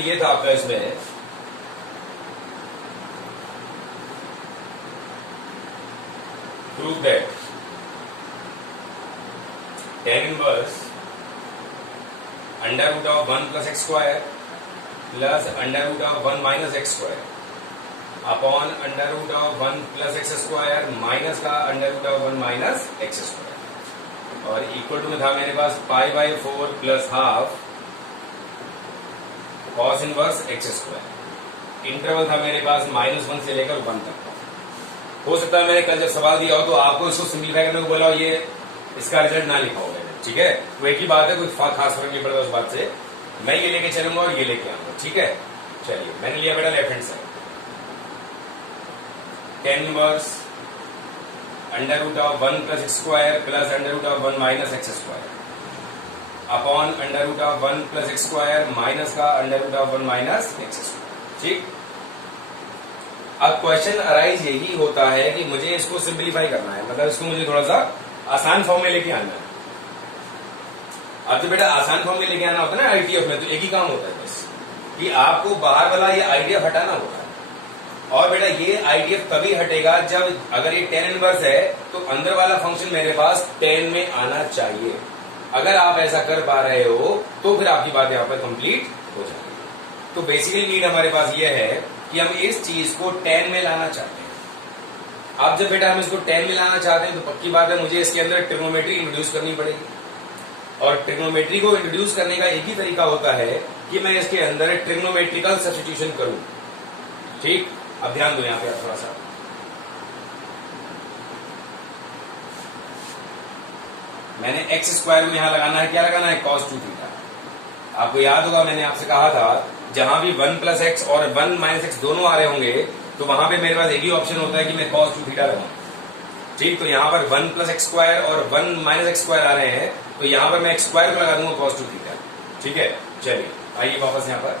ये था आपका इसमें prove that tan inverse under root of 1 plus x square plus under root of 1 minus x square upon under root of 1 plus x square minus का under root of 1 minus x square और equal to में था मेरे पास pi by 4 plus half cos inverse x square. Interval था मेरे पास -1 से लेकर 1 तक। हो सकता है मैंने कल जब सवाल दिया हो तो आपको इसको सिंप्लीफाई करने को बोला हो, ये इसका रिजल्ट ना लिखा होगा, ठीक है। तो एक ही बात है, कोई खास फर्क नहीं पड़ता उस बात से। मैं ये लेके चलूंगा और ये लेके आऊंगा, ठीक है। चलिए मैंने लिया बेटा left hand side tan inverse under root of 1 plus x square plus under root of 1 minus x square upon under root of 1 plus x square minus का under root of 1 minus x square, ठीक। अब question arise यही होता है कि मुझे इसको simplify करना है, मतलब इसको मुझे थोड़ा सा आसान फॉर्म में लेके आना है। अब तो बेटा आसान फॉर्म में लेके आना होता है ना आईटीएफ में, तो एक ही काम होता है बस कि आपको बाहर वाला ये आईटीएफ हटाना होता है। और बेटा ये आईटीएफ तभी हटेगा जब अगर ये tan इनवर्स है तो अंदर वाला फंक्शन मेरे पास tan में आना चाहिए। अगर आप ऐसा कर पा रहे हो तो फिर आपकी बात यहाँ पर कंप्लीट हो जाएगी। तो बेसिकली नीड हमारे पास ये है कि हम इस चीज को tan में लाना चाहते हैं। अब जब बेटा हम इसको tan में लाना चाहते हैं तो पक्की बात है मुझे इसके अंदर ट्रिग्नोमेट्री इंट्रोड्यूस करनी पड़ेगी। और ट्रिग्नोमेट्री को इंट्रोड्यूस करने का एक ही तरीका होता है कि मैं इसके अंदर ट्रिग्नोमेट्रिकल सब्स्टिट्यूशन करूं, ठीक। अब ध्यान दो यहां पे थोड़ा सा, मैंने एक्स स्क्वायर को यहां लगाना है, क्या लगाना है, cos 2 थीटा। आपको याद होगा मैंने आपसे कहा था जहां भी 1 प्लस एक्स और 1 माइनस एक्स दोनों आ रहे होंगे तो वहां पे मेरे पास एक ही ऑप्शन होता है कि मैं cos 2 थीटा लगाऊं, ठीक। तो यहां पर 1 प्लस एक्स स्क्वायर और 1 माइनस एक्स स्क्वायर आ रहे हैं तो यहां पर मैं एक्स स्क्वायर को लगा दूंगा cos 2 थीटा, ठीक है। चलिए आइए वापस यहां पर,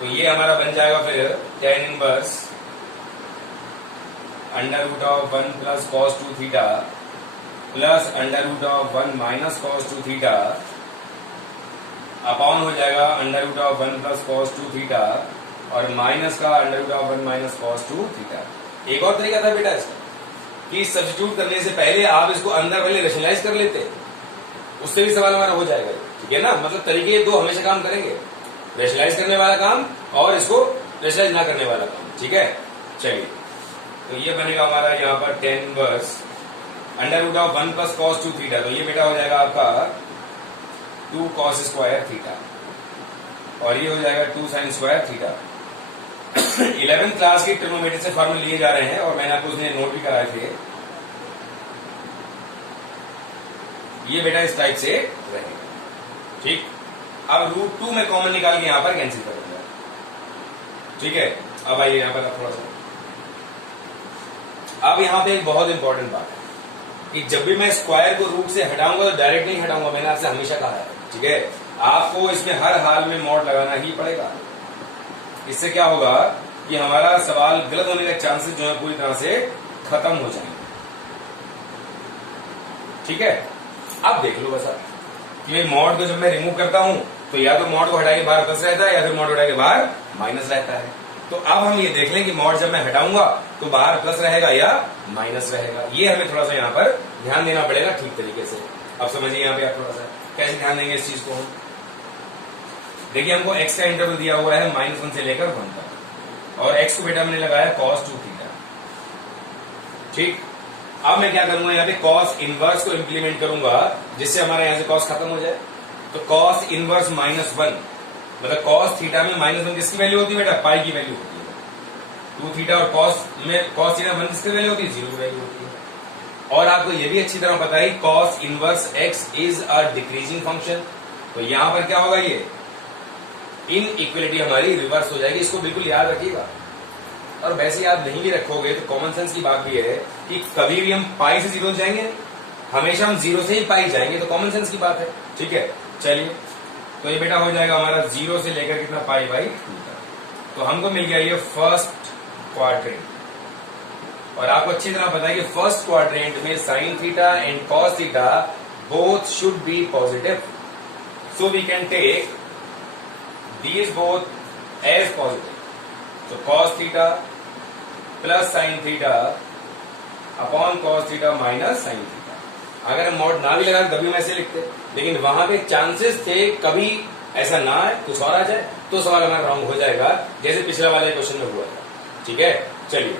तो ये हमारा बन जाएगा फिर tan inverse under root of 1 plus cos 2 theta plus under root of 1 minus cos 2 theta upon हो जाएगा under root of 1 plus cos 2 theta और माइनस का under root of 1 minus cos 2 theta. एक और तरीका था बेटा इसका कि सब्स्टिट्यूट करने से पहले आप इसको अंदर वाले रेशनलाइज कर लेते, उससे भी सवाल हमारा हो जाएगा, ठीक है ना। मतलब तरीके दो हमेशा काम करेंगे, रेशनलाइज करने वाला काम और इसको रेशनलाइज ना करने वाला काम, ठीक है। चलिए तो ये बनेगा हमारा यहाँ पर tan inverse under root of 1 plus cos 2 theta, तो ये बेटा हो जाएगा आपका 2 cos स्क्वायर थीटा और ये हो जाएगा 2 sin square theta. 11th class की ट्रिग्नोमेट्री से फॉर्मूले लिए जा रहे हैं और मैंने आपको उसने नोट भी कराए थे। ये बेटा इस टाइप से रहेगा, ठीक। अब रूट 2 में कॉमन निकाल के यहां पर कैंसिल कर दूंगा, ठीक है। अब आइए यहां पर थोड़ा सा, अब यहां पे एक बहुत इंपॉर्टेंट बात है कि जब भी मैं स्क्वायर को रूट से हटाऊंगा तो डायरेक्ट नहीं हटाऊंगा, मैंने आपसे हमेशा कहा है, ठीक है। आपको इसमें हर हाल में मॉड लगाना ही पड़ेगा। इससे क्या होगा कि हमारा सवाल गलत होने के चांसेस जो है पूरी तरह से खत्म हो जाएंगे, ठीक है। अब देख लो बस कि मॉड को जब मैं रिमूव करता हूं तो या तो मॉड को हटा के बाहर प्लस रहता है या फिर मॉड हटा के बाहर माइनस रहता है। तो अब हम ये देख लें कि मॉड जब मैं हटाऊंगा तो बाहर प्लस रहेगा या माइनस रहेगा। ये हमें थोड़ा सा यहाँ पर ध्यान देना पड़ेगा ठीक तरीके से। अब समझिए यहाँ पे आप थोड़ा सा कैसे ध्यान देंगे इस चीज को हम। देखिए हमको x का इंटरवल दिया हुआ है -1 से लेकर 1 तक और x को बेटा मैंने लगाया cos 2 थीटा, ठीक। अब मैं क्या करूंगा यहाँ पे cos इनवर्स को इंप्लीमेंट करूंगा जिससे हमारे यहाँ से cos खत्म हो जाए। तो cos इनवर्स -1 मतलब cos थीटा में -1 किसकी वैल्यू होती है बेटा, पाई की वैल्यू होती है। 2 थीटा और cos में cos थीटा 1 किसकी वैल्यू होती है, 0 की वैल्यू होती है। और आपको ये भी अच्छी तरह पता है cos inverse x is a decreasing function. तो यहां पर क्या होगा, ये इन इक्वलिटी हमारी रिवर्स हो जाएगी। इसको बिल्कुल याद रखिएगा। और वैसे याद नहीं भी रखोगे तो कॉमन सेंस की बात भी है कि कभी भी हम पाई से 0 जाएंगे, हमेशा हम 0 से ही पाई जाएंगे, तो कॉमन सेंस की बात है, ठीक है। चलिए तो ये बेटा हो जाएगा हमारा 0 से लेकर कितना पाई बाई 2 तक। तो हमको मिल गया ये फर्स्ट क्वाड्रेंट। और आपको अच्छी तरह पता है कि फर्स्ट क्वाड्रेंट में sine theta and cos theta both should be positive, so we can take these both as positive, तो cos theta plus sine theta upon cos theta minus sine theta. अगर हम मॉड ना भी लगाए तभी हम ऐसे लिखते, लेकिन वहां पे चांसेस थे कभी ऐसा ना आए, कुछ और आ जाए, तो सवाल हमारा रॉन्ग हो जाएगा, जैसे पिछला वाले क्वेश्चन में हुआ था। ठीक है, चलिए,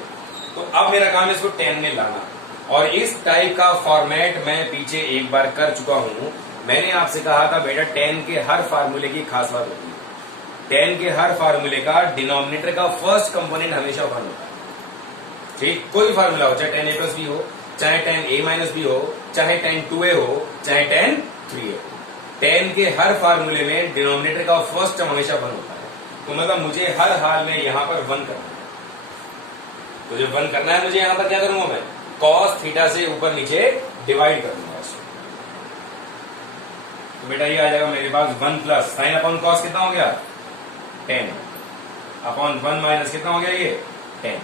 तो अब मेरा काम है इसको 10 में लाना, और इस टाइप का फॉर्मेट मैं पीछे एक बार कर चुका हूं। मैंने आपसे कहा था बेटा 10 के हर फार्मूले की खास बात होती है, 10 के हर फार्मूले का डिनोमिनेटर का फर्स्ट कंपोनेंट हमेशा 1 होता है। ठीक, कोई फार्मूला हो, चाहे 10a प्लस बी हो, चाहे 10a माइनस बी हो, चाहे 10 2a हो, चाहे 10 3a हो, 10 के हर फार्मूले में डिनोमिनेटर का फर्स्ट टर्म हमेशा 1 होता है। तो मतलब मुझे हर हाल में यहां पर 1 करना है। तो जब 1 करना है मुझे यहां पर क्या करूंगा मैं, कॉस थीटा से ऊपर नीचे डिवाइड कर दूंगा इसको। तो बेटा ये आ जाएगा मेरे पास 1 प्लस साइन अपॉन कॉस कितना हो गया 10 अपॉन 1 माइनस कितना हो गया ये 10।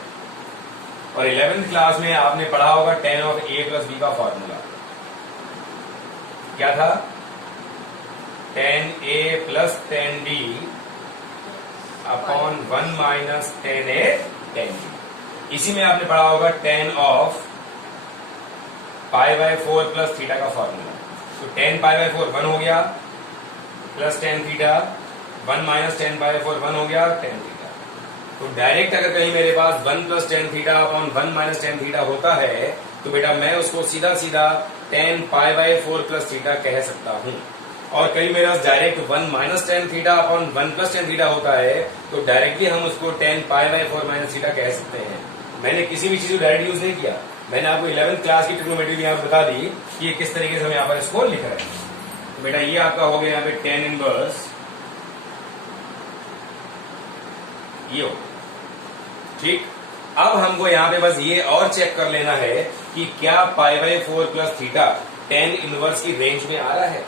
और 11th क्लास में आपने पढ़ा होगा 10 ऑफ a प्लस बी का फॉर्मूला क्या था, 10a plus 10b upon 1 minus 10a 10b। इसी में आपने पढ़ा होगा 10 of pi by 4 plus theta का फॉर्मूला। तो 10 पाई बाय 4 1 हो गया, plus 10 theta 1 minus 10 pi by 4 1 हो गया 10 थीटा। तो डायरेक्ट अगर कहीं मेरे पास 1 plus 10 theta upon 1 minus 10 theta होता है, तो बेटा मैं उसको सीधा सीधा 10 पाई बाय 4 प्लस थीटा कह सकता हूं। और कहीं मेरे पास direct 1 minus 10 theta upon 1 plus 10 theta होता है, तो डायरेक्टली हम उसको 10 पाई बाय 4 माइनस थीटा कह सकते हैं। मैंने किसी भी चीज को डायरेक्ट यूज नहीं किया, मैंने आपको 11th क्लास की ट्रिग्नोमेट्री यहाँ बता दी कि ये किस तरीके से हम यहाँ पर इसको लिख रहे हैं। तो बेटा ये आपका हो गया यहाँ पे 10 इनवर्स ये हो। ठीक, अब हमको यहाँ पे बस ये और चेक कर लेना है कि क्या pi by 4 plus theta 10 inverse की रेंज में आ रहा है,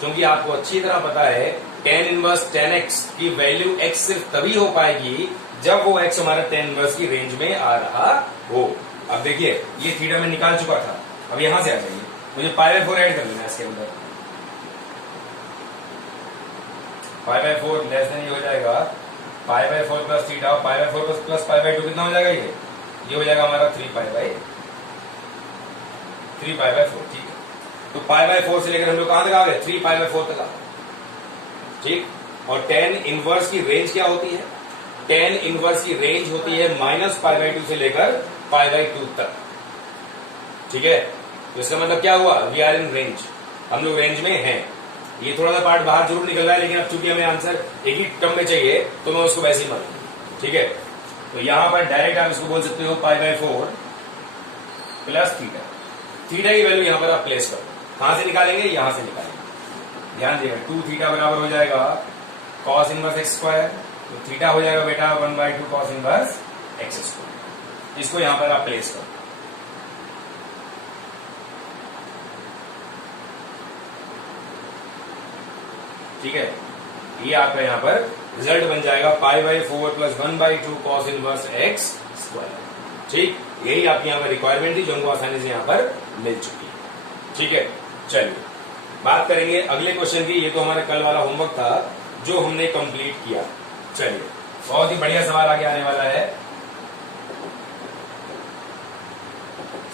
क्योंकि आपको अच्छी तरह पता है 10 इनवर्स 10x की वैल्यू x सिर्फ तभी हो पाएगी जब वो x हमारा 10 इनवर्स की रेंज में आ रहा हो। अब देखिए ये थीटा में निकाल चुका था, अब यहां से आ जाइए, मुझे पाई बाय 4 ऐड कर लेना इसके अंदर। पाई बाय 4 लेस देन ये हो जाएगा pi by 4 plus theta, pi by 4 plus pi by 2 कितना हो जाएगा ये हो जाएगा हमारा 3 पाई बाय 4। ठीक है, तो पाई बाय 4 से लेकर हम लोग कहां तक आ गए 3 पाई बाय 4 तक आ गए। ठीक, और 10 इनवर्स की रेंज क्या होती है, 10 इनवर्स की रेंज होती है माइनस पाई बाय 2 से लेकर पाई बाय 2 तक। ठीक है, तो इसका मतलब क्या हुआ, वी आर इन रेंज, हम लोग रेंज में हैं। ये थोड़ा सा पार्ट बाहर जरूर निकल रहा है, लेकिन अब चूंकि हमें आंसर एक ही टर्म में चाहिए तो मैं उसको वैसे ही मानूंगा। ठीक है, तो यहां पर डायरेक्ट आप इसको बोल सकते हो pi by 4 plus theta. Theta की वैल्यू यहां पर आप प्लेस करो, कहां से निकालेंगे, यहां से निकालेंगे। ध्यान दिएगा 2 थीटा बराबर हो जाएगा कॉस इनवर्स एक्स स्क्वायर, तो थीटा हो जाएगा बेटा 1/2 कॉस इनवर्स एक्स स्क्वायर। इसको यहां पर आप प्लेस करो। ठीक है, ये आपका यहां पर रिजल्ट बन जाएगा pi by 4 plus 1/2 cos inverse x square. ठीक, यही आपकी यहां पर रिक्वायरमेंट थी जो हमको आसानी से यहां पर मिल चुकी है। ठीक है, चलिए बात करेंगे अगले क्वेश्चन की। ये तो हमारा कल वाला होमवर्क था जो हमने कंप्लीट किया। चलिए, बहुत ही बढ़िया सवाल आगे आने वाला है।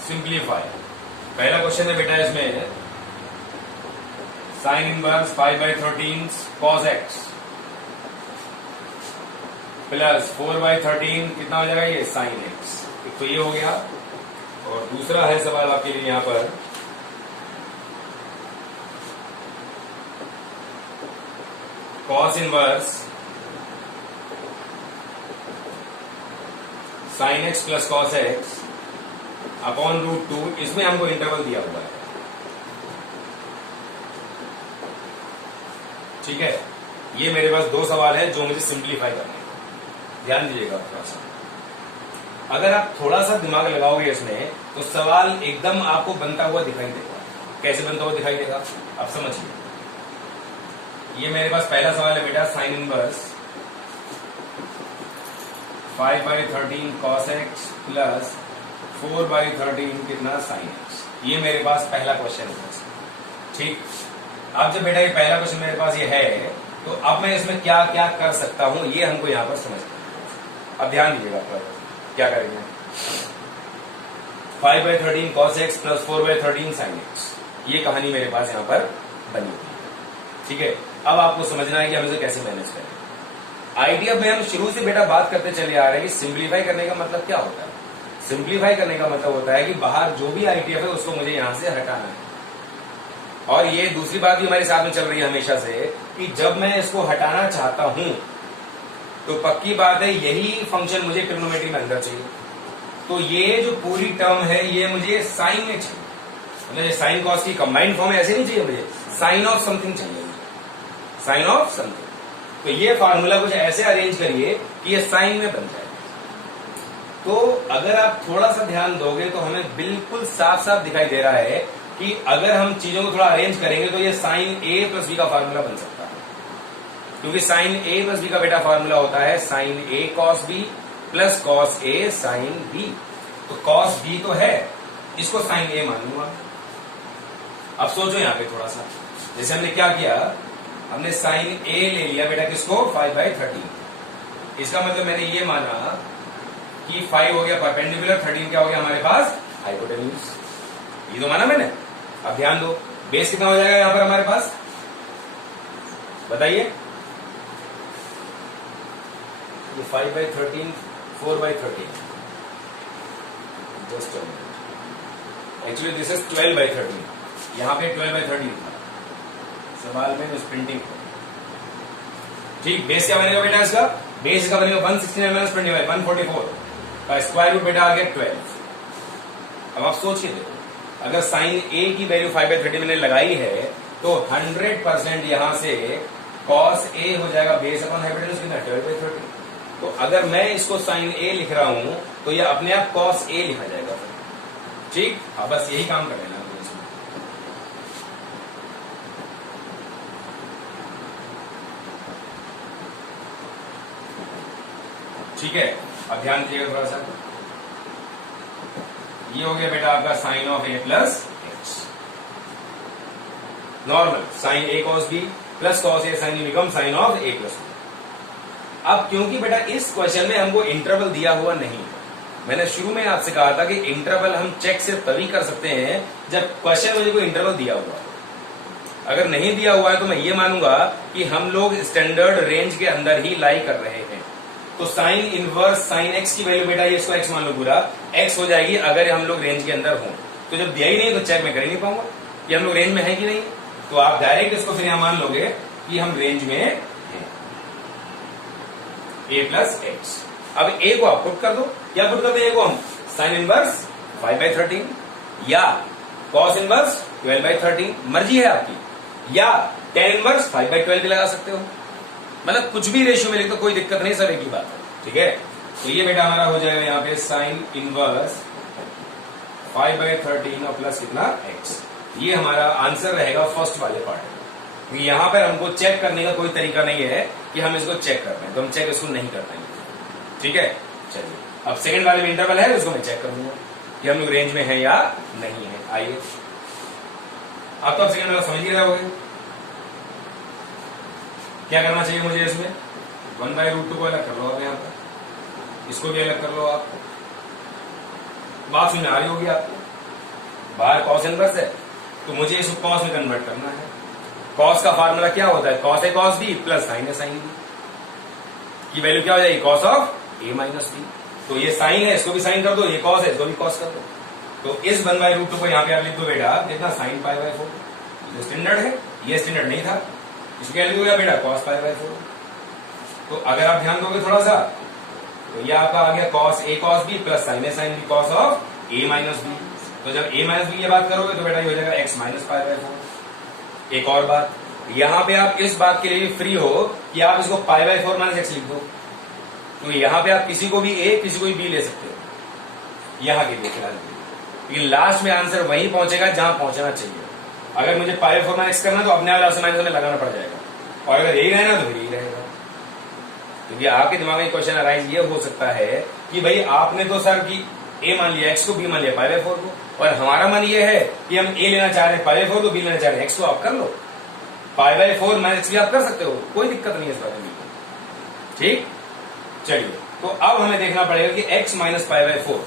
सिंप्लीफाई, पहला क्वेश्चन है बेटा इसमें sine inverse 5/13 cos x plus 4/13 कितना हो जाएगा ये साइन एक्स। एक तो ये हो गया, और दूसरा है सवाल आपके लिए यहां पर cos inverse sine x plus cos x upon √2। इसमें हमको इंटरवल दिया हुआ है। ठीक है, ये मेरे पास 2 सवाल है जो मुझे सिंप्लीफाई करने हैं। ध्यान दीजिएगा थोड़ा सा, अगर आप थोड़ा सा दिमाग लगाओगे इसमें तो सवाल एकदम आपको बनता हुआ दिखाई देगा। कैसे बनता हुआ दिखाई देगा अब समझिए। ये मेरे पास पहला सवाल है बेटा sine inverse 5/13 cos x plus 4/13 कितना साइन एक्स। ये मेरे पास पहला क्वेश्चन है। ठीक, अब जब बेटा ये पहला क्वेश्चन मेरे पास ये है तो अब मैं इसमें क्या क्या कर सकता हूं ये हमको यहां पर समझना है। अब ध्यान दीजिएगा क्या करेंगे। 5/13 cos x plus 4/13 sin x, ये कहानी मेरे पास यहां पर बनी हुई है। ठीक है, अब आपको समझना है कि हम इसे कैसे मैनेज करें। आइडिया में हम शुरू से बेटा बात करते चले आ रहे हैं कि सिंप्लीफाई करने का मतलब क्या होता है। सिंप्लीफाई करने का मतलब होता है कि बाहर जो भी आईटीएफ है उसको मुझे यहां से हटाना है। और ये दूसरी बात भी हमारे साथ में चल रही है हमेशा से कि जब मैं इसको हटाना चाहता हूं तो पक्की बात है यही फंक्शन मुझे ट्रिग्नोमेट्री में अंदर चाहिए। तो ये जो पूरी टर्म है ये मुझे साइन में चाहिए, मतलब साइन कॉस की कंबाइंड फॉर्म ऐसे नहीं चाहिए, मुझे साइन ऑफ समथिंग चाहिए, साइन ऑफ समथिंग। तो ये फार्मूला कुछ ऐसे अरेंज करिए कि ये साइन में बन जाए। तो अगर आप थोड़ा सा ध्यान दोगे तो हमें बिल्कुल साफ साफ दिखाई दे रहा है कि अगर हम चीजों को थोड़ा अरेंज करेंगे तो ये साइन ए प्लस बी का फार्मूला बन सकता है, क्योंकि साइन ए प्लस बी का बेटा फार्मूला होता है sign A cos B plus cos A sine B. तो कॉस बी तो है, इसको साइन ए मान लूंगा। अब सोचो यहां पे थोड़ा सा, जैसे हमने क्या किया, हमने साइन ए ले लिया बेटा किसको, 5/13। इसका मतलब मैंने ये माना कि 5 हो गया परपेंडिकुलर, 13 क्या हो गया हमारे पास, हाइपोटेन्यूज। ये तो माना मैंने। अब ध्यान दो, बेस कितना हो जाएगा यहां पर हमारे पास, बताइए। 5/13 4/13, जस्ट एक्चुअली दिस इज 12/13। यहां पे 12/13 था सवाल में, प्रिंटिंग। ठीक, बेस क्या बनेगा बेटा इसका, बेस का बनेगा 169 माइनस 25 144 का स्क्वायर रूट बेटा आ गया 12। अब आप सोचिए देखो, अगर साइन ए की वैल्यू 5/13 मैंने लगाई है तो 100% यहां से कॉस ए हो जाएगा बेस अपॉन हाइपोटेन्यूज कितना, 12/13। तो अगर मैं इसको साइन ए लिख रहा हूं तो ये अपने आप कॉस ए लिखा जाएगा। ठीक, अब बस यही काम कर लेना इसमें। ठीक है, अब ध्यान दीजिएगा थोड़ा सा। ये हो गया बेटा आपका sine of A plus x, normal sine A cos B plus cos A sine become sine of A plus B. अब क्योंकि बेटा इस क्वेश्चन में हमको इंटरवल दिया हुआ नहीं है, मैंने शुरू में आपसे कहा था कि इंटरवल हम चेक सिर्फ तभी कर सकते हैं जब क्वेश्चन में कोई इंटरवल दिया हुआ है। अगर नहीं दिया हुआ है तो मैं ये मानूंगा कि हम लोग स्टैंडर्ड रेंज के अंदर ही लाई कर रहे हैं। तो साइन इनवर्स साइन एक्स की वैल्यू बेटा, ये इसको एक्स मान लो, पूरा एक्स हो जाएगी अगर हम लोग रेंज के अंदर हों। तो जब दिया ही नहीं तो चेक मैं कर ही नहीं पाऊंगा कि हम लोग रेंज में है कि नहीं। तो आप डायरेक्ट इसको फिर यहां मान लोगे कि हम रेंज में हैं, ए प्लस एक्स। अब ए को आप पुट कर दो, क्या पुट करते हैं ए को हम, साइन इनवर्स 5/13 या कॉस इनवर्स 12/13, मर्जी है आपकी, या टेन इनवर्स 5/12 भी लगा सकते हो। मतलब कुछ भी रेशियो में लिख तो कोई दिक्कत नहीं, सब एक ही बात है। ठीक है, तो ये बेटा हमारा हो जाएगा यहाँ पे साइन इनवर्स 5/13 और प्लस कितना एक्स। ये हमारा आंसर रहेगा फर्स्ट वाले पार्ट में, क्योंकि यहां पर हमको चेक करने का कोई तरीका नहीं है कि हम इसको चेक कर रहे हैं, तो हम चेक इसको नहीं कर पाएंगे। ठीक है, चलिए अब सेकंड वाले में इंटरवल है, उसको मैं चेक कर दूंगा कि हम लोग रेंज में है या नहीं है। आइए, आप तो अब सेकंड वाला समझ ही रहे होगे क्या करना चाहिए मुझे। इसमें 1/√2 को अलग कर लो, अब यहां पर इसको भी अलग कर लो। आप बात समझ में आ रही होगी आपको, बाहर कॉस इनवर्स है तो मुझे इसको कॉस में कन्वर्ट करना है। कॉस का फार्मूला क्या होता है, cos A cos B plus sine A sine B की वैल्यू क्या हो जाएगी, cos of A minus B. तो ये साइन है, इसको भी साइन कर दो, ये कॉस है, इसको भी कॉस कर दो। तो इस 1/√2 को यहाँ पे आप लिख दो बेटा कितना, साइन π/4। ये स्टैंडर्ड है, ये स्टैंडर्ड नहीं था, इसको क्या लिख दोगे बेटा, कॉस π/4। तो अगर आप ध्यान दोगे थोड़ा सा तो ये आपका आ गया cos A cos B plus sine A sine B cos of A minus B. तो जब ए माइनस बी ये बात करोगे तो बेटा ये हो जाएगा एक्स माइनस π/4। एक और बात, यहां पे आप इस बात के लिए भी फ्री हो कि आप इसको π/4 माइनस एक्स लिख दो। तो यहां पे आप किसी को भी ए किसी को भी बी ले सकते हो यहां के लिए फिलहाल, लेकिन लास्ट में आंसर वहीं पहुंचेगा जहां पहुंचना चाहिए। अगर मुझे π/4 माइनस एक्स करना तो अपने आप माइनस में लगाना पड़ जाएगा, और अगर यही रहना तो फिर यही रहेगा। क्योंकि आपके दिमाग में क्वेश्चन अराइज ये हो सकता है कि भाई आपने तो सर की ए मान लिया एक्स को, बी मान लिया π/4 को, और हमारा मन ये है कि हम ए लेना चाह रहे हैं π/4 को, बी लेना चाह रहे हैं एक्स को, आप कर लो। पाई बाय 4 माइनस भी आप कर सकते हो, कोई दिक्कत नहीं है इस बारे में। ठीक, चलिए तो अब हमें देखना पड़ेगा कि x माइनस पाई बाय 4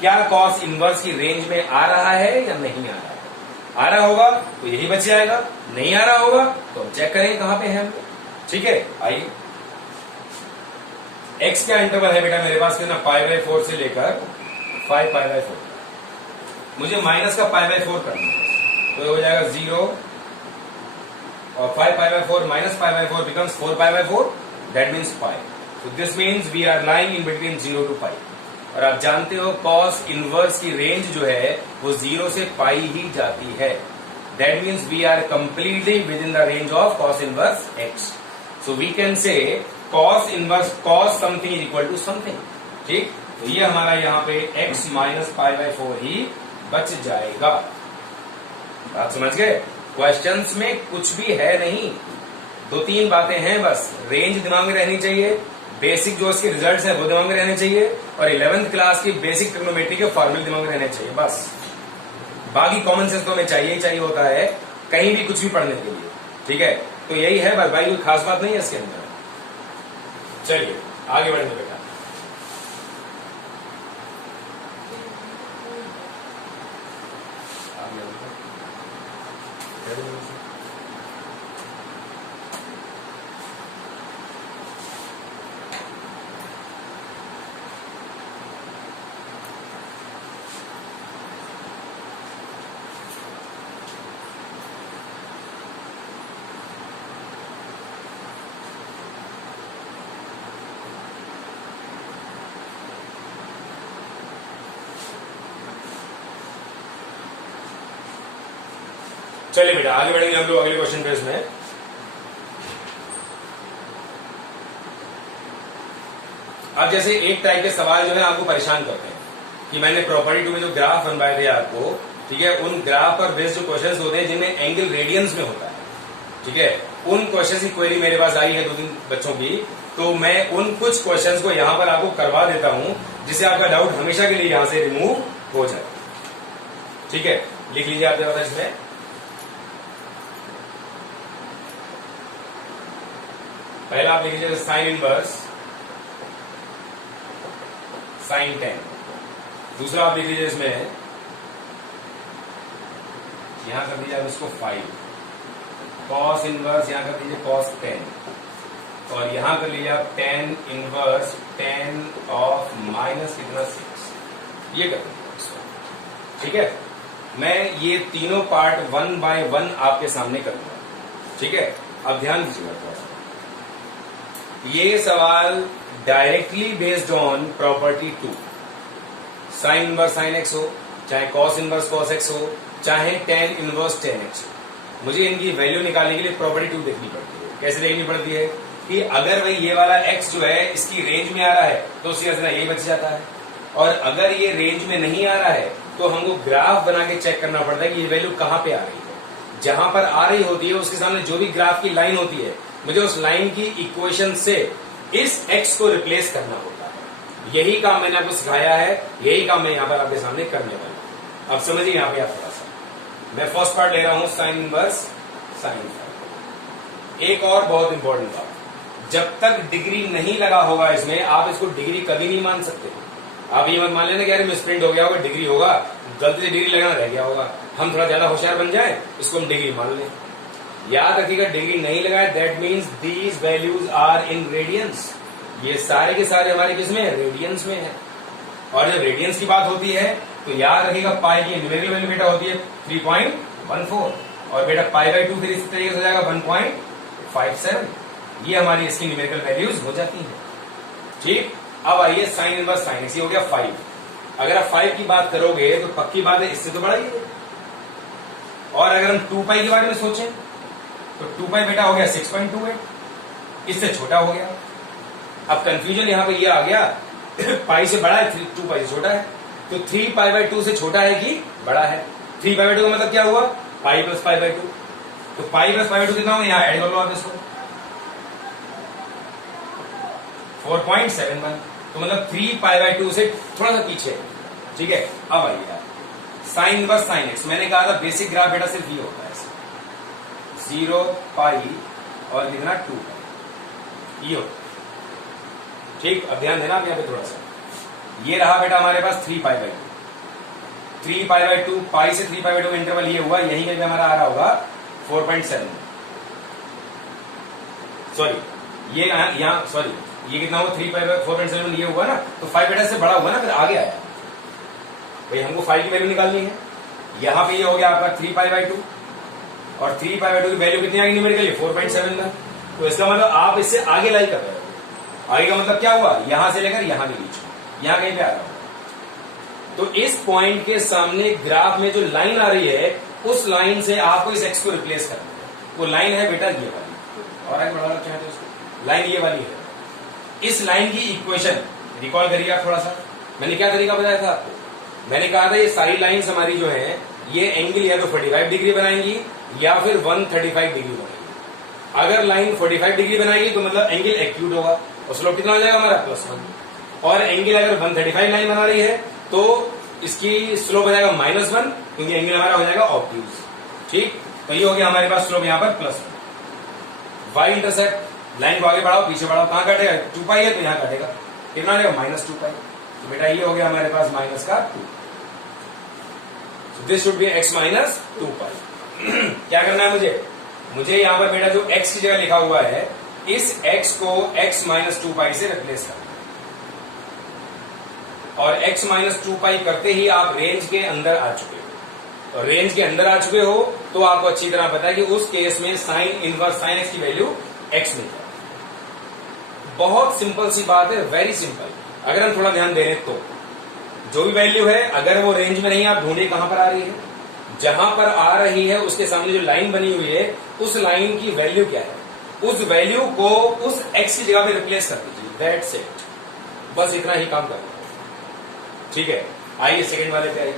क्या कॉस इनवर्स की रेंज में आ रहा है या नहीं आ रहा है। आ रहा होगा तो यही बच जाएगा, नहीं आ रहा होगा तो हम चेक करें कहां पे है हम। ठीक है, आइए x क्या इंटरवल है बेटा मेरे पास, कितना पाई बाय 4 से लेकर 5 पाई बाय 4। मुझे माइनस का पाई बाय 4 करना है तो हो जाएगा 0 और 5 pi by 4 minus pi by 4 becomes 4 pi by 4, that means pi. So this means we are lying in between 0 to pi। और आप जानते हो cos इनवर्स की रेंज जो है वो 0 से पाई ही जाती है। That means we are completely within the range of cos inverse x। So we can say cos inverse cos something is equal to something। ठीक, तो ये हमारा यहाँ पे x माइनस पाई बाय 4 ही बच जाएगा। आप समझ गए, क्वेश्चंस में कुछ भी है नहीं, 2-3 बातें हैं बस। रेंज दिमाग में रहनी चाहिए, बेसिक जो इसके रिजल्ट्स हैं वो दिमाग में रहने चाहिए, और 11th क्लास की बेसिक ट्रिग्नोमेट्री के फॉर्मूले दिमाग में रहने चाहिए बस। बाकी कॉमन सेंस तो हमें चाहिए ही चाहिए होता है कहीं भी कुछ भी पढ़ने के लिए। ठीक है, तो यही है बस भाई, कोई खास बात नहीं है इसके अंदर। चलिए आगे बढ़ने बेटा। चलिए बेटा आगे बढ़ेंगे हम लोग अगले क्वेश्चन पे। इसमें अब जैसे एक टाइप के सवाल जो है आपको परेशान करते हैं कि मैंने प्रॉपर्टी 2 में जो ग्राफ बनवाए थे आपको, ठीक है, उन ग्राफ पर बेस्ड जो क्वेश्चंस होते हैं जिनमें एंगल रेडियंस में होता है, ठीक है, उन क्वेश्चंस की क्वेरी मेरे पास आई है 2-3 बच्चों की, तो मैं उन कुछ क्वेश्चंस को यहां पर आपको करवा देता हूं जिससे आपका डाउट हमेशा के लिए यहां से रिमूव हो जाए। ठीक है, लिख लीजिए आप जरा इसमें। पहला आप लिख लीजिए साइन इनवर्स साइन 10। दूसरा आप लिख लीजिए इसमें, यहां कर दीजिए आप इसको 5, कॉस इनवर्स यहां कर दीजिए कॉस 10, और यहां कर लीजिए आप 10 इनवर्स 10 ऑफ माइनस कितना 6, ये कर दीजिए। ठीक है, मैं ये तीनों पार्ट 1 बाय 1 आपके सामने करूंगा। ठीक है, अब ध्यान दीजिएगा थोड़ा सा, ये सवाल directly based on property 2, sine inverse sine x हो, चाहे कॉस इनवर्स कॉस एक्स हो, चाहे टेन इनवर्स टेन एक्स हो, मुझे इनकी वैल्यू निकालने के लिए प्रॉपर्टी 2 देखनी पड़ती है। कैसे देखनी पड़ती है कि अगर भाई ये वाला x जो है इसकी रेंज में आ रहा है तो उसकी वजह यही बच जाता है, और अगर ये रेंज में नहीं आ रहा है तो हमको ग्राफ बना के चेक करना पड़ता है कि ये वैल्यू कहां पे आ रही है। जहां पर आ रही होती है उसके सामने जो भी ग्राफ की लाइन होती है, मुझे उस लाइन की इक्वेशन से इस x को रिप्लेस करना होता है। यही काम मैंने आपको सिखाया है, यही काम मैं यहां पर आपके सामने करने वाला हूं। अब समझिए यहां पे आप थोड़ा सा, मैं फर्स्ट पार्ट ले रहा हूं साइन इनवर्स साइन 5। एक और बहुत इंपॉर्टेंट बात, जब तक डिग्री नहीं लगा होगा इसमें आप इसको डिग्री कभी नहीं मान सकते। आप ये मत मान लेना कि यार मिसप्रिंट हो गया होगा, डिग्री होगा, गलती से डिग्री लगाना रह गया होगा, हम थोड़ा ज्यादा होशियार बन जाए इसको हम डिग्री मान लें। याद रखिएगा डिग्री नहीं लगाए that means these values are in radians. ये सारे के सारे हमारे किसमें, रेडियंस में है। और जब रेडियंस की बात होती है तो याद रखिएगा पाई की न्यूमेरिकल वैल्यू बेटा होती है 3.14, और बेटा पाई बाय 2 फिर इस तरीके से हो जाएगा 1.57। ये हमारी इसकी न्यूमेरिकल वैल्यूज हो जाती है। ठीक, अब आइए साइन इनवर्स साइन एक्स, हो गया 5। अगर आप 5 की बात करोगे तो पक्की बात है इससे तो बड़ा ही है। और अगर हम 2 पाई के बारे में सोचें तो 2 पाई बेटा हो गया 6.28, इससे छोटा हो गया। अब कंफ्यूजन यहां पे ये आ गया पाई से बड़ा है, 2 पाई से छोटा है, तो 3 पाई बाय 2 से छोटा है कि बड़ा है। 3 पाई बाय 2 का मतलब क्या हुआ, पाई प्लस पाई बाय 2, तो पाई प्लस पाई बाय 2 कितना होगा, यहां ऐड कर लो आप इसको 4.71, तो मतलब 3 पाई बाय 2 से थोड़ा सा पीछे। ठीक है, अब आइए साइन इनवर्स साइन एक्स, मैंने कहा था बेसिक ग्राफ बेटा सिर्फ ये होता है, 0 पाई और लिखना 2 पाई, ये हो। ठीक, अब ध्यान देना आप यहाँ पे थोड़ा सा, ये रहा बेटा हमारे पास 3 पाई बाई 2, 3 पाई बाई 2, पाई से 3 पाई बाई 2 का इंटरवल ये हुआ, यही कहीं हमारा आ रहा होगा 4.7, सॉरी ये यहाँ सॉरी ये कितना हुआ 3 पाई बाई 4.7 ये हुआ ना, तो 5 बेटा से बड़ा हुआ ना, फिर आगे आया भाई, हमको 5 की वैल्यू निकालनी है। यहाँ पे ये हो गया आपका 3 पाई बाई 2, और 3 पाई बाई 2 की वैल्यू कितनी आएगी न्यूमेरिकली 4.7 में, तो इसका मतलब आप इससे आगे लाई कर रहे हो। आगे का मतलब क्या हुआ, यहां से लेकर यहां के बीच, यहां कहीं पे आ रहा होगा। तो इस पॉइंट के सामने ग्राफ में जो लाइन आ रही है, उस लाइन से आपको इस एक्स को रिप्लेस करना है। वो लाइन है बेटा ये वाली, और आगे बढ़ाना चाहते हो उसको, लाइन ये वाली है। इस लाइन की इक्वेशन रिकॉल करिए आप थोड़ा सा, मैंने क्या तरीका बताया था आपको, मैंने कहा था ये सारी लाइन्स हमारी जो है ये एंगल या तो 45 डिग्री बनाएंगी या फिर 135 डिग्री बनाएंगी। अगर लाइन 45 डिग्री बनाएगी तो मतलब एंगल एक्यूट होगा, और स्लोप कितना हो जाएगा हमारा +1, और एंगल अगर 135 लाइन बना रही है तो इसकी स्लोप हो जाएगा -1, क्योंकि एंगल हमारा हो जाएगा ऑब्ट्यूज। ठीक, तो ये हो गया हमारे पास स्लोप यहाँ पर +1। वाई इंटरसेप्ट, लाइन को आगे बढ़ाओ पीछे बढ़ाओ, कहां काटेगा, 2 पाई है तो यहां काटेगा, कितना आएगा -2 पाई, तो बेटा ये हो गया हमारे पास -2। दिस शुड बी x -2 पाई। क्या करना है मुझे यहाँ पर बेटा जो x की जगह लिखा हुआ है, इस x को x -2 पाई से रिप्लेस करना, और x -2 पाई करते ही आप रेंज के अंदर आ चुके हो, और रेंज के अंदर आ चुके हो तो आपको अच्छी तरह पता है कि उस केस में साइन इनवर्स साइन x की वैल्यू x मिलता है। बहुत सिंपल सी बात है, वेरी सिंपल। अगर हम थोड़ा ध्यान दे रहे तो जो भी वैल्यू है, अगर वो रेंज में नहीं, आप ढूंढे कहां पर आ रही है, जहां पर आ रही है उसके सामने जो लाइन बनी हुई है, उस लाइन की वैल्यू क्या है, उस वैल्यू को उस x की जगह पे रिप्लेस कर दीजिए, दैट्स इट, बस इतना ही काम करना है। ठीक है, आइए सेकंड वाले पे आइए,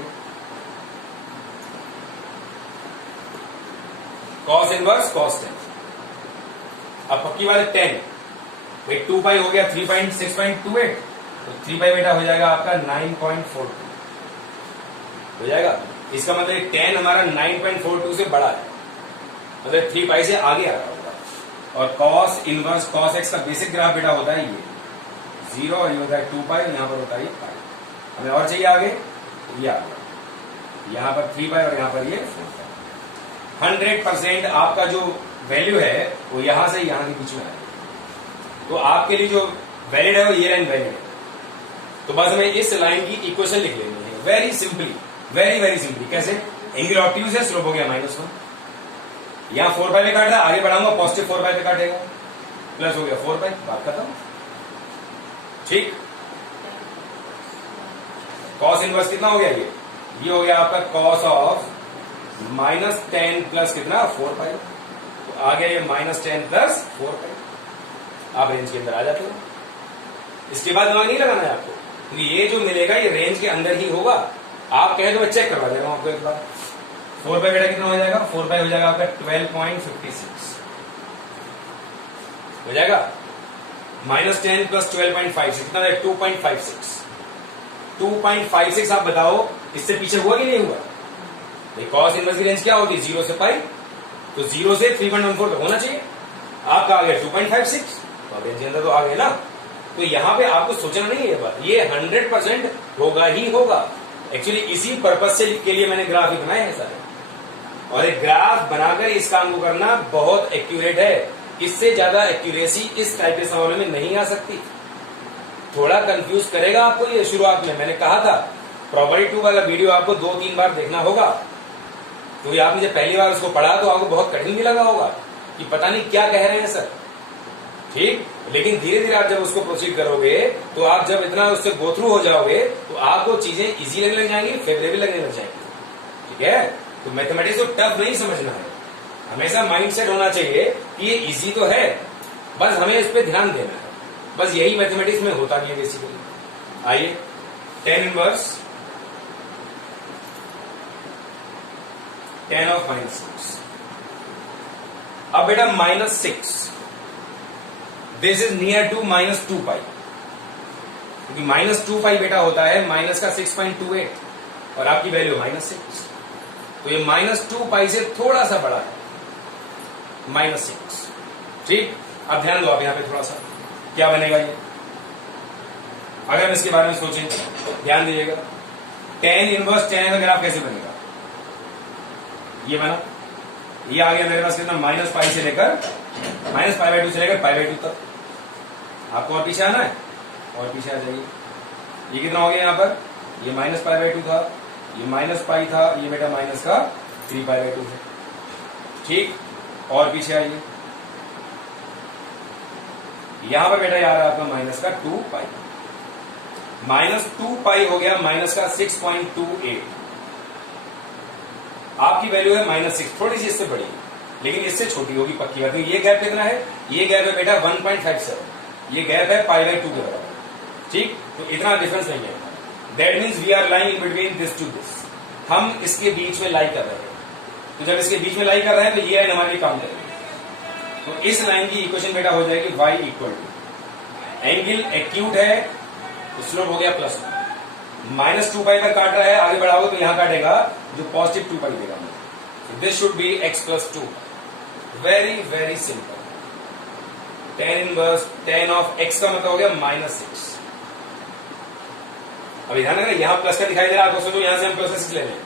cos इनवर्स cos 10। अब पक्की वाले 10 भाई 2 पाई हो गया 3.628, तो 3 पाई बेटा हो जाएगा आपका 9.42 हो जाएगा। इसका मतलब 10 हमारा 9.42 से बड़ा है, मतलब 3 पाई से आगे आ रहा होगा। और cos इनवर्स cos x का बेसिक ग्राफ बेटा होता है ये 0, और ये होता है 2 पाई, यहां पर होता है ये पाई। हमें और चाहिए आगे, ये आ गया, यहां पर 3 पाई और यहां पर ये 4 पाई। 100% आपका जो वैल्यू है वो यहां से यहां के बीच में आएगा, तो आपके लिए जो वैलिड है वो ये लाइन वैलिड है। तो बस हमें इस लाइन की इक्वेशन लिख लेनी है, very simply, very very simply. कैसे, एंगल ऑब्ट्यूज है, स्लोप हो गया -1, यहां 4 पाई पे काट रहा है, आगे बढ़ाऊंगा पॉजिटिव 4 पाई पे काटेगा, प्लस हो गया 4 पाई, बात खत्म। ठीक, कॉस इनवर्स कितना हो गया, ये हो गया आपका कॉस ऑफ -10 प्लस कितना 4 पाई, तो आ गया ये -10 प्लस 4 पाई। आप रेंज के अंदर आ जाते हो, इसके बाद दिमाग नहीं लगाना है आपको, क्योंकि ये जो मिलेगा ये रेंज के अंदर ही होगा। आप कहे तो मैं चेक करवा दे रहा हूं आपको एक बार। 4 पाई बेटा कितना हो जाएगा, 4 पाई हो जाएगा आपका 12.56 हो जाएगा, -10 प्लस 12.56 कितना है 2.56। 2.56 आप बताओ इससे पीछे हुआ कि नहीं हुआ। कॉस इनवर्स की रेंज क्या होती है, 0 से पाई, तो 0 से 3.14 तक होना चाहिए, आपका आ गया 2.56, तो रेंज के अंदर तो आ गए ना। तो यहां पे आपको सोचना नहीं है ये बात, ये 100% होगा ही होगा। एक्चुअली इसी पर्पज से के लिए मैंने ग्राफ बनाए हैं सारे, और एक ग्राफ बनाकर इस काम को करना बहुत एक्यूरेट है। इससे ज्यादा एक्यूरेसी इस टाइप के सवालों में नहीं आ सकती। थोड़ा कंफ्यूज करेगा आपको ये शुरुआत में, मैंने कहा था प्रोबेबिलिटी 2 वाला वीडियो आपको 2-3 बार देखना होगा, तो आपने जब पहली बार उसको पढ़ा तो आपको बहुत कठिन भी लगा होगा कि पता नहीं क्या कह रहे हैं सर। ठीक, लेकिन धीरे धीरे आप जब उसको प्रोसीड करोगे, तो आप जब इतना उससे गो थ्रू हो जाओगे तो आपको चीजें इजी लगने लग जाएंगी, फेवरेबल लगने लग जाएंगी। ठीक है, तो मैथमेटिक्स को टफ नहीं समझना है, हमेशा माइंडसेट होना चाहिए कि ये इजी तो है, बस हमें इस पे ध्यान देना है। बस यही मैथमेटिक्स में होता भी है बेसिकली। आइए, tan इनवर्स 10 of -6। अब बेटा -6, दिस इज नियर टू -2 पाई, क्योंकि -2 पाई बेटा होता है माइनस का 6.28, और आपकी वैल्यू -6, तो ये -2 पाई से थोड़ा सा बड़ा है। -6। ठीक, अब ध्यान दो आप यहां पे थोड़ा सा, क्या बनेगा ये, अगर हम इसके बारे में सोचें, ध्यान दीजिएगा, tan इनवर्स tan का ग्राफ कैसे बनेगा, ये बना, ये आ गया मेरे पास कितना, -π से लेकर -π/2 से लेकर π/2 तक। आपको और पीछे आना है, और पीछे आ जाइए, ये कितना हो गया यहां पर, ये -π/2 था, ये -π था, ये बेटा माइनस का 3π/2 है। ठीक, और पीछे आइए, यहां पर बेटा आ रहा है आपका माइनस का 2π, -2π हो गया माइनस का 6.28। आपकी वैल्यू है -6, थोड़ी सी इससे बड़ी, लेकिन इससे छोटी होगी पक्की बात है। ये गैप कितना है, ये गैप है बेटा 1.57, ये गैप है π/2 के बराबर। ठीक, तो इतना डिफरेंस नहीं है। That means we are lying in between this to this, हम इसके बीच में लाई कर रहे हैं। तो जब इसके बीच में लाई कर रहे हैं तो ये लाइन हमारी काम करेगी। तो इस लाइन की इक्वेशन बेटा हो जाएगी y equal to, angle acute है तो स्लोप हो गया +1, -2π पर काट रहा है, आगे बढ़ाओगे तो यहां काटेगा जो पॉजिटिव 2π देगा। This should be x + 2। Very very simple, tan inverse tan of x का मतलब हो गया -6। अभी ध्यान रखना, यहां प्लस का दिखाई दे रहा है, आपको सोचो यहां से हम +6 ले लें,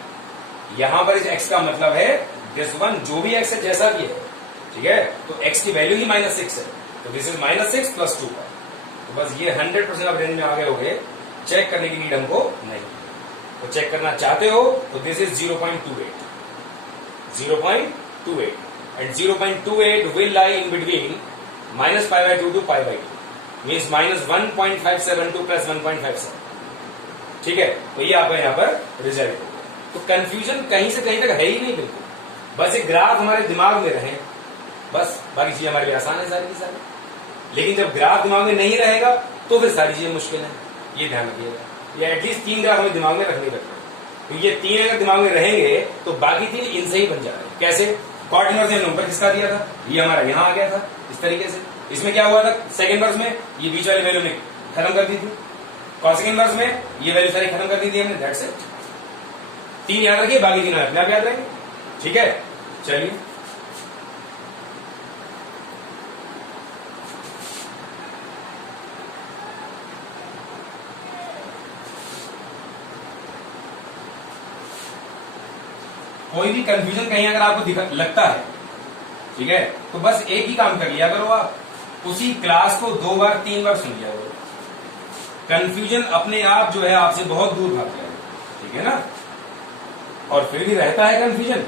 यहां पर इस x का मतलब है दिस वन, जो भी x है जैसा भी है, ठीक है, तो x की वैल्यू ही -6 है, तो दिस इज -6 + 2π। तो बस ये 100% आप रेंज में आ गए होंगे, चेक करने की नीड हमको नहीं। तो चेक करना चाहते हो तो this is 0.28, 0.28, and 0.28 will lie in between -π/2 to π/2, means -1.572 + 1.57। ठीक है, तो ये आपका यहां पर रिजल्ट होगा। तो कंफ्यूजन कहीं से कहीं तक है ही नहीं बिल्कुल, बस ये ग्राफ हमारे दिमाग में रहे, बस बाकी चीजें हमारे लिए आसान है सारी की सारी। लेकिन जब ग्राफ दिमाग में नहीं रहेगा तो फिर सारी चीजें मुश्किल है, ये ध्यान रखिएगा। ये एटलीस्ट 3 ग्राफ हमें दिमाग में रखने पड़ते हैं, तो ये 3 अगर दिमाग में रहेंगे तो बाकी 3 इनसे ही बन जा रहे हैं। कैसे, कॉट इनवर्स ने नंबर किसका दिया था, ये हमारा यहां आ गया था इस तरीके से। इसमें क्या हुआ था, सेकंड वर्स में ये बीच वाली वैल्यू ने खत्म कर दी थी, कॉसेक वर्स में ये वैल्यू सारी खत्म कर दी थी हमने, दैट्स इट। 3 याद रखिए, बाकी 3 अपने आप याद रहेंगे। ठीक है, चलिए कोई भी कंफ्यूजन कहीं अगर आपको लगता है, ठीक है, तो बस एक ही काम कर लिया करो, आप उसी क्लास को 2 बार 3 बार सुन लिया करो, कंफ्यूजन अपने आप जो है आपसे बहुत दूर भाग जाएगा। ठीक है ना, और फिर भी रहता है कंफ्यूजन,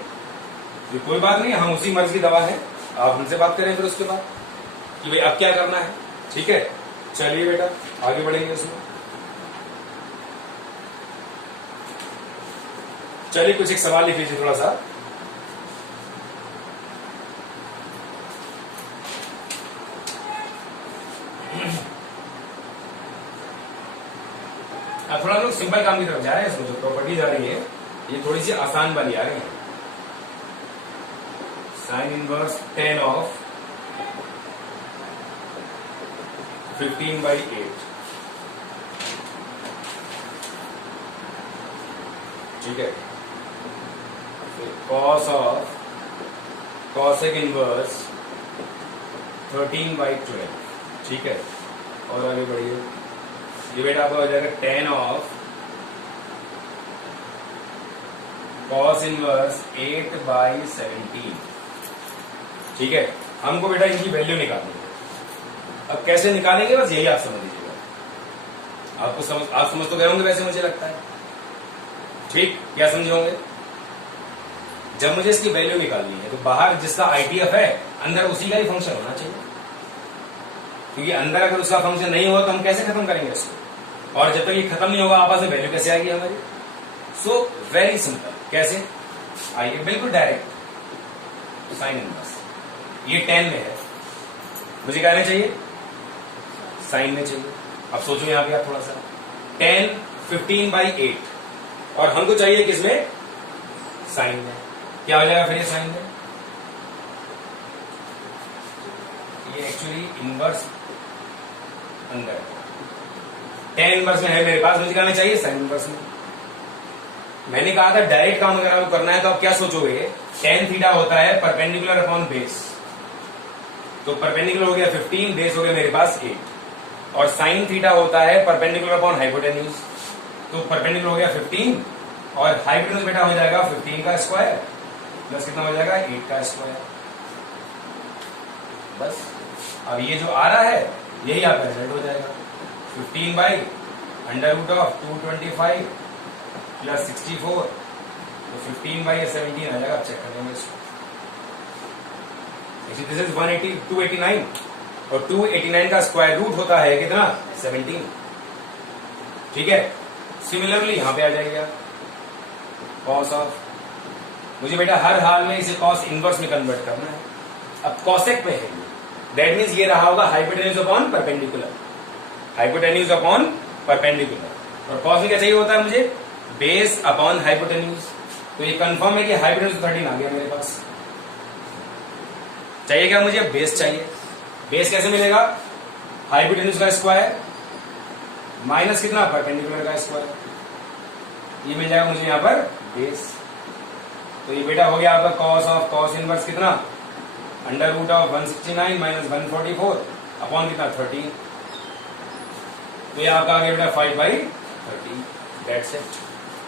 तो कोई बात नहीं, हम उसी मर्ज की दवा है, आप हमसे बात करें फिर उसके बाद कि भाई अब क्या करना है। ठीक है, चलिए बेटा आगे बढ़ेंगे उसमें। चलिए कुछ एक सवाल लिख लीजिए थोड़ा सा। अब थोड़ा लोग सिंपल काम की तरफ जा रहे हैं, इसमें जो प्रॉपर्टीज आ रही है ये थोड़ी सी आसान वाली आ रही है। साइन इनवर्स tan ऑफ 15/8, ठीक है, cos ऑफ cosec इनवर्स 13/12, ठीक है, और आगे बढ़िए, ये बेटा आपका हो जाएगा tan ऑफ cos इनवर्स 8/17, ठीक है। हमको बेटा इनकी वैल्यू निकालनी है। अब कैसे निकालेंगे बस यही आप समझ लीजिएगा। आप समझ तो गए होंगे वैसे मुझे लगता है, ठीक, क्या समझे होंगे। जब मुझे इसकी वैल्यू निकालनी है तो बाहर जिसका आईटीएफ है अंदर उसी का ही फंक्शन होना चाहिए, क्योंकि अंदर अगर उसका फंक्शन नहीं होगा तो हम कैसे खत्म करेंगे इसको, और जब तक ये खत्म नहीं होगा आपस में वैल्यू कैसे आएगी हमारी। सो वेरी सिंपल, कैसे आइए, बिल्कुल डायरेक्ट, साइन इनवर्स ये 10 में है, मुझे क्या चाहिए, साइन में चाहिए। अब सोचो यहां पे आप थोड़ा सा, 10 15/8 और हमको चाहिए किसमें, साइन में। क्या हो जाएगा फिर ये साइन में, ये एक्चुअली इनवर्स अंदर 10 इनवर्स में है मेरे पास, मुझे कहना चाहिए साइन इनवर्स में। मैंने कहा था डायरेक्ट काम अगर आपको करना है तो आप क्या सोचोगे, tan थीटा होता है परपेंडिकुलर अपॉन बेस, तो परपेंडिकुलर हो गया 15, बेस हो गया मेरे पास 8, और साइन थीटा होता है परपेंडिकुलर अपॉन हाइपोटेन्यूज। तो परपेंडिकुलर हो गया 15 और हाइपोटेन्यूज बेटा हो जाएगा 15 का स्क्वायर प्लस कितना हो जाएगा 8 का स्क्वायर। बस अब ये जो आ रहा है यही आपका रिजल्ट हो जाएगा 15 by under root of 225 plus 64, तो 15 बाई 17 आ जाएगा। आप चेक कर लेंगे इसको। दिस इज 289 और 289 का स्क्वायर रूट होता है कितना 17। ठीक है, सिमिलरली यहां पे आ जाएगा कॉस ऑफ, मुझे बेटा हर हाल में इसे कॉस इनवर्स में कन्वर्ट करना है। अब कॉसेक पे है, दैट मीन्स ये रहा होगा hypotenuse upon perpendicular, hypotenuse upon perpendicular. और कॉस में क्या चाहिए होता है मुझे, बेस अपॉन हाइपोटेन्यूज। तो ये कंफर्म है कि हाइपोटेन्यूज 13 आ गया मेरे पास। चाहिए क्या मुझे, बेस चाहिए। बेस कैसे मिलेगा, हाइपोटेन्यूज का स्क्वायर माइनस कितना परपेंडिकुलर का स्क्वायर, ये मिल जाएगा मुझे यहां पर बेस। तो ये बेटा हो गया आपका कॉस ऑफ कॉस इनवर्स कितना under root of 169 minus 144 upon कितना 13। तो ये आपका आ गया बेटा 5/13। That's it.